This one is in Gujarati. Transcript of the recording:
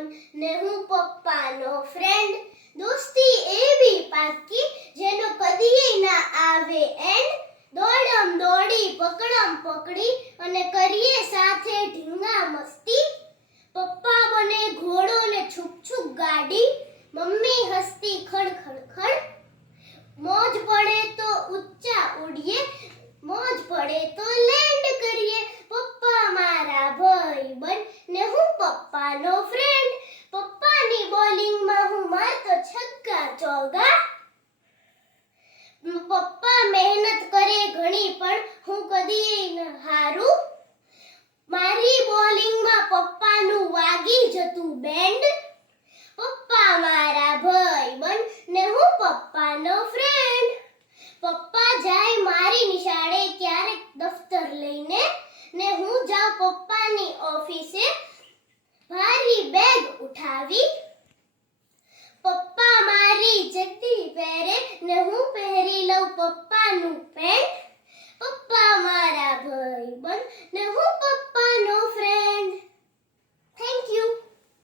ભાઈબંધ ને હું પપ્પાનો ફ્રેન્ડ. દોસ્તી એવી પાકી જેનો કદીય ના આવે એન્ડ. દોડમ દોડી પકડમ પકડી અને કરીએ સાથે ઢીંગા મસ્તી. પપ્પા બને ઘોડો ને છુક છુક ગાડી, મમ્મી હસતી ખડ ખડ ખડ. મોજ પડે તો ઊંચા ઉડીએ, મોજ પડે તો લેન્ડ કરીએ. પપ્પા મારા ભાઈબંધ ને હું પપ્પાનો ફ્રેન્ડ. પપ્પાની બોલિંગમાં હું મારતો છગ્ગા ચોગા. પપ્પા મહેનત કરે ઘણી પણ હું કદી ન હારું. મારી બોલિંગમાં પપ્પાનું વાગી જતું બેન્ડ. પપ્પા મારા ભાઈબંધ ને હું પપ્પાનો ફ્રેન્ડ. પપ્પા જાય મારી નિશાળે ક્યારેક દફતર લઈને, ને હું જાઉં પપ્પાની ઓફિસે ભારી બેગ ઉઠાવી. પપ્પા મારી ચડ્ડી પહેરે ને હું પહેરી લઉં પપ્પાનું પેન્ટ. પપ્પા મારા ભાઈબંધ ને